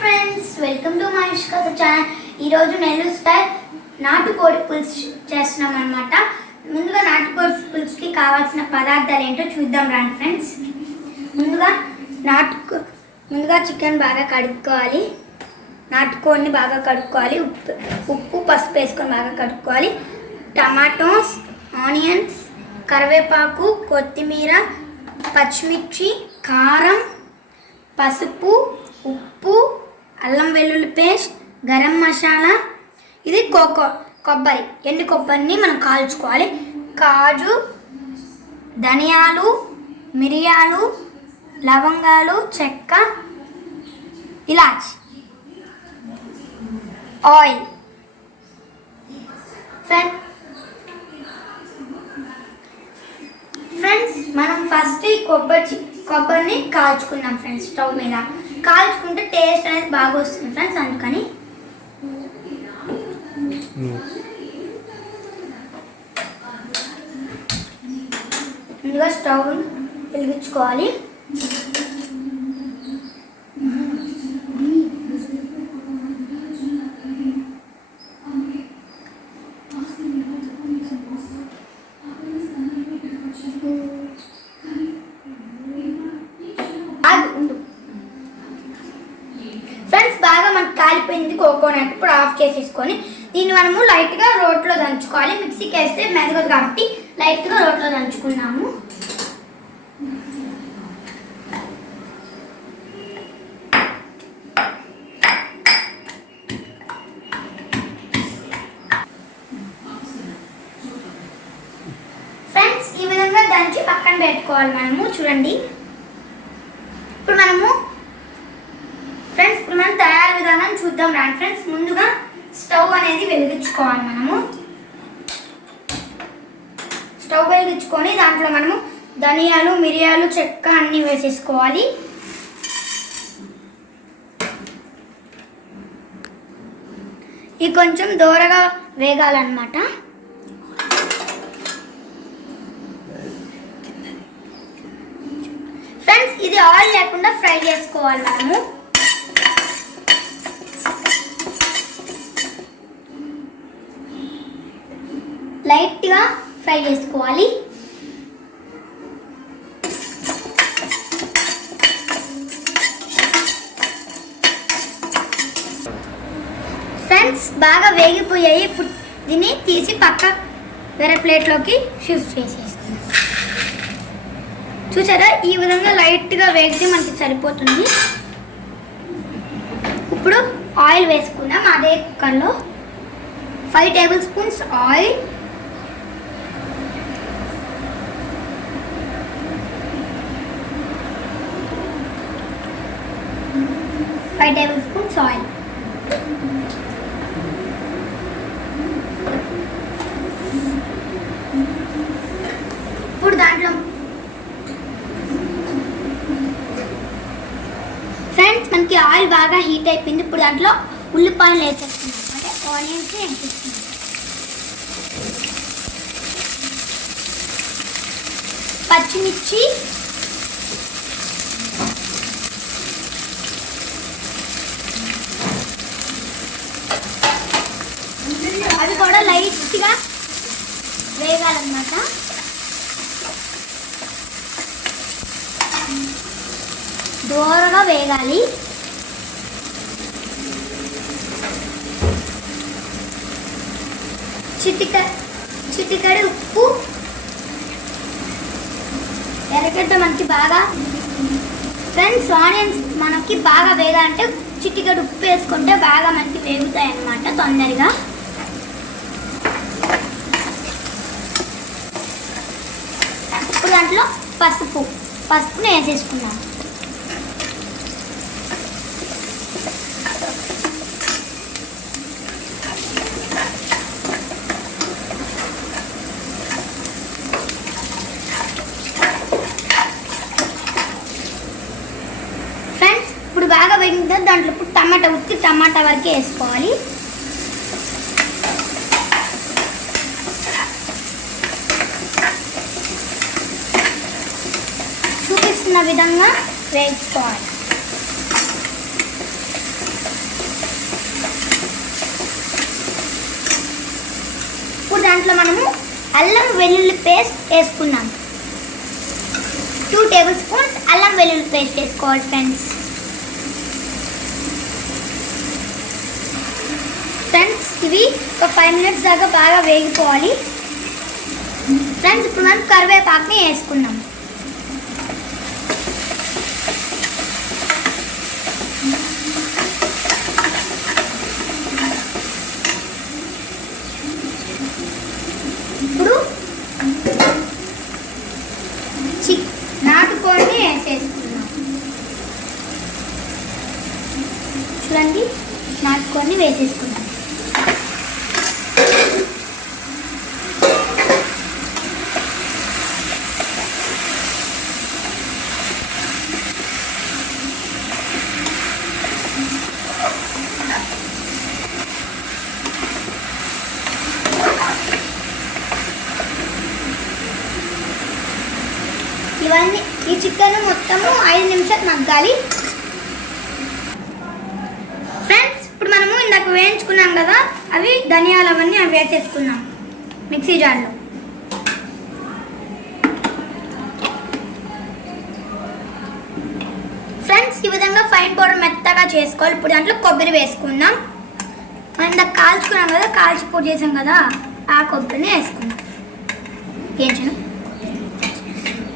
Friends, welcome to my ఇష్కస్ channel. ఈరోజు నెల్లూరు స్టైల్ నాటుకోడి పులుసు చేస్తున్నాం అనమాట. ముందుగా నాటుకోడి పులుసుకి కావాల్సిన పదార్థాలు ఏంటో చూద్దాం రండి ఫ్రెండ్స్. ముందుగా చికెన్ బాగా కడుక్కోవాలి. నాటుకోడిని బాగా కడుక్కోవాలి. ఉప్పు పసుపు వేసుకొని బాగా కడుక్కోవాలి. టమాటోస్, ఆనియన్స్, కరివేపాకు, కొత్తిమీర, పచ్చిమిర్చి, కారం, పసుపు, ఉప్పు, అల్లం వెల్లుల్లి పేస్ట్, గరం మసాలా. ఇది కొబ్బరి, ఎండు కొబ్బరిని మనం కాల్చుకోవాలి. కాజు, ధనియాలు, మిరియాలు, లవంగాలు, చెక్క, ఇలాచి, ఆయిల్. ఫ్రెండ్స్, మనం ఫస్ట్ ఈ కొబ్బరిని కాల్చుకున్నాం ఫ్రెండ్స్. స్టవ్ మీద కాల్చుకుంటే టేస్ట్ అనేది బాగా వస్తుంది ఫ్రెండ్స్. అందుకని ముందుగా స్టవ్ వెలిగించుకోవాలి. ఫ్రెండ్స్, బాగా మనకు కాలిపోయింది కోకోనట్. ఇప్పుడు ఆఫ్ చేసేసుకొని దీన్ని మనము లైట్గా రోట్లో దంచుకోవాలి. మిక్సీకి వేస్తే మెదగదు కాబట్టి లైట్గా రోట్లో దంచుకున్నాము. ఫ్రెండ్స్, ఈ విధంగా దంచి పక్కన పెట్టుకోవాలి మనము. చూడండి, ఇప్పుడు మనం తయారు విధానం చూద్దాం రండి ఫ్రెండ్స్. ముందుగా స్టవ్ అనేది వెలిగించుకోవాలి. మనము స్టవ్ వెలిగించుకొని దాంట్లో మనము ధనియాలు, మిరియాలు, చెక్క అన్నీ వేసేసుకోవాలి. ఇవి కొంచెం దూరగా వేగాలన్నమాట. ఫ్రెండ్స్, ఇది ఆయిల్ లేకుండా ఫ్రై చేసుకోవాలి. మనము లైట్గా ఫ్రై చేసుకోవాలి. ఫ్రెండ్స్, బాగా వేగిపోయాయి. ఇప్పుడు దీన్ని తీసి వేరే ప్లేట్లోకి షిఫ్ట్ చేసేస్తాం. చూసారా, ఈ విధంగా లైట్గా వేగితే మనకి సరిపోతుంది. ఇప్పుడు ఆయిల్ వేసుకుందాం. అదే కుక్కర్లో 5 table spoons oil, 5 table spoons oil. ఇప్పుడు దాంట్లో ఫ్రెండ్స్, మనకి ఆయిల్ బాగా హీట్ అయిపోయింది. ఇప్పుడు దాంట్లో ఉల్లిపాయలు వేసేస్తున్నాం, అంటే ఆనియన్స్ వేసేస్తున్నాం. పచ్చిమిర్చి, అది కూడా లైట్గా వేగాలన్నమాట. దూరగా వేగాలి. చిటికెడు ఉప్పు, ఎర్రగడ్డ మనకి బాగా. ఫ్రెండ్స్, ఆనియన్స్ మనకి బాగా వేగాలంటే చిటికెడు ఉప్పు వేసుకుంటే బాగా మనకి వేగుతాయి అన్నమాట తొందరగా. ఇప్పుడు దాంట్లో పసుపుని వేసేసుకున్నాం. ఫ్రెండ్స్, ఇప్పుడు బాగా వేగిన తర్వాత దాంట్లో ఇప్పుడు టమాటా వరకు వేసుకోవాలి. చూపిస్తున్న విధంగా వేసుకోవాలి. మనము అల్లం వెల్లుల్లి పేస్ట్ వేసుకున్నాం. 2 టేబుల్ స్పూన్స్ అల్లం వెల్లుల్లి పేస్ట్ వేసుకోవాలి ఫ్రెండ్స్. ఇవి ఒక 5 మినిట్స్ దాకా బాగా వేగిపోవాలి ఫ్రెండ్స్. ఇప్పుడు మనం కరివేపాకుని వేసుకున్నాం. ఇప్పుడు నాటుకోడిని వేసేసుకున్నాం. చూడండి, నాటుకోడిని వేసేసుకున్నాం. ఈ చికెన్ మొత్తము 5 నిమిషాలు మగ్గాలి ఫ్రెండ్స్. ఇప్పుడు మనము ఇందాక వేయించుకున్నాం కదా, అవి ధనియాలు అవన్నీ వేసేసుకున్నాం మిక్సీ జార్లో. ఫ్రెండ్స్, ఈ విధంగా ఫైన్ పౌడర్ మెత్తగా చేసుకోవాలి. ఇప్పుడు దాంట్లో కొబ్బరి వేసుకున్నాం. మనం ఇందాక కాల్చుకున్నాం కదా, కాల్చి పొడి చేసాం కదా, ఆ కొబ్బరిని వేసుకున్నాం. వేయించను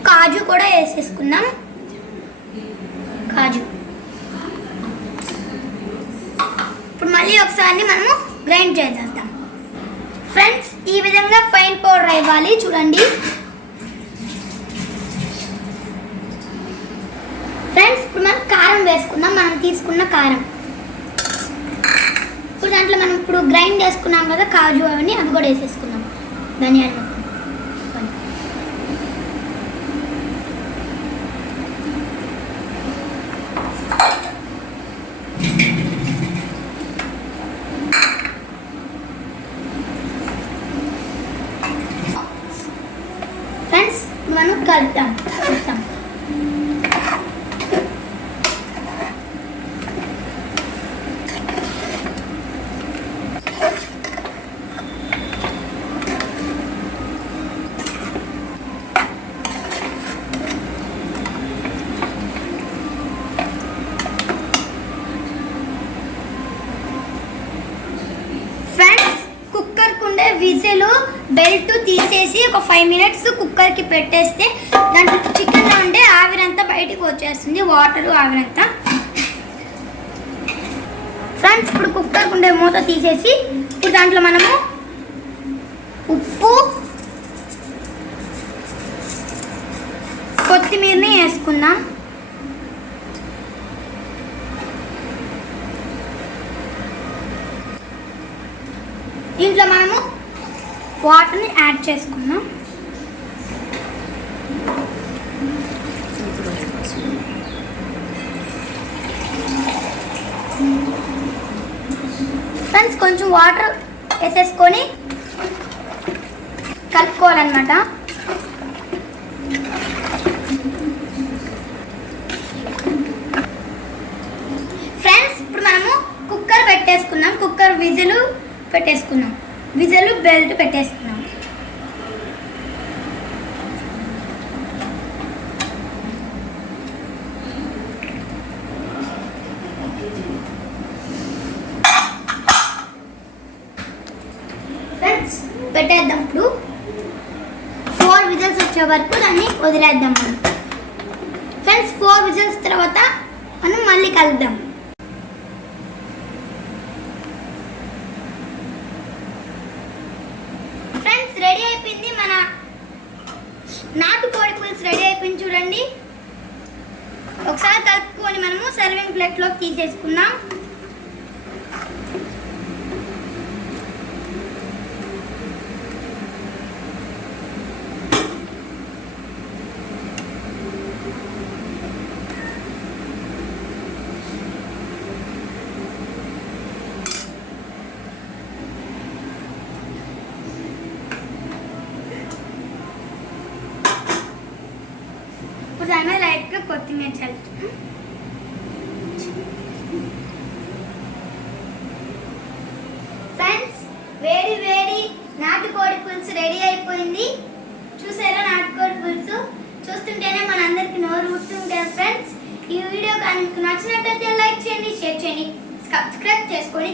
కాజు కూడా వేసేసుకున్నాం. కాజు ఇప్పుడు మళ్ళీ ఒకసారి మనము గ్రైండ్ చేసేద్దాం ఫ్రెండ్స్. ఈ విధంగా ఫైన్ పౌడర్ ఇవ్వాలి. చూడండి ఫ్రెండ్స్, ఇప్పుడు మనం కారం వేసుకుందాం. మనం తీసుకున్న కారం ఇప్పుడు దాంట్లో మనం ఇప్పుడు గ్రైండ్ చేసుకున్నాం కదా కాజు అవన్నీ, అవి కూడా వేసేసుకున్నాం. ధనియాలు ఫ్రెండ్స్, మనం కలుపుతాం. విజిల్ బెల్ట్ తీసేసి ఒక 5 మినిట్స్ కుక్కర్కి పెట్టేస్తే దాంట్లో చికెన్లో ఉండే ఆవిరంతా బయటికి వచ్చేస్తుంది, వాటర్ ఆవిరంతా. ఫ్రెండ్స్, ఇప్పుడు కుక్కర్కి ఉండే మూత తీసేసి ఇప్పుడు దాంట్లో మనము ఉప్పు, కొత్తిమీరని వేసుకుందాం. దీంట్లో మనము వాటర్ని యాడ్ చేసుకున్నాం. ఫ్రెండ్స్, కొంచెం వాటర్ వేసేసుకొని కలుపుకోవాలన్నమాట. ఫ్రెండ్స్, ఇప్పుడు మనము కుక్కర్ పెట్టేసుకున్నాం. కుక్కర్ విజిల్ పెట్టేసుకున్నాం. విజిల్ బెల్ట్ పెట్టేసుకున్నాం. ఫ్రెండ్స్, పెట్టేద్దాం. ఇప్పుడు 4 విజిల్స్ వచ్చే వరకు దాన్ని వదిలేద్దాం. ఫ్రెండ్స్, 4 విజిల్స్ తర్వాత మనం మళ్ళీ కలుద్దాం. రెడీ అయిపోయింది, మన నాటుకోడి పులుసు రెడీ అయిపోయింది. చూడండి, ఒకసారి కలుపుకొని మనము సర్వింగ్ ప్లేట్లోకి తీసేసుకుందాం. దాని మీద లైట్గా కొత్తిమీర చల్లుతున్నాం. ఫ్రెండ్స్, వేడి వేడి నాటుకోడి పులుసు రెడీ నోరు ఊరుతుంది ఫ్రెండ్స్. ఈ వీడియో కనుక నచ్చినట్లయితే లైక్ చేయండి, షేర్ చేయండి, సబ్స్క్రైబ్ చేసుకొని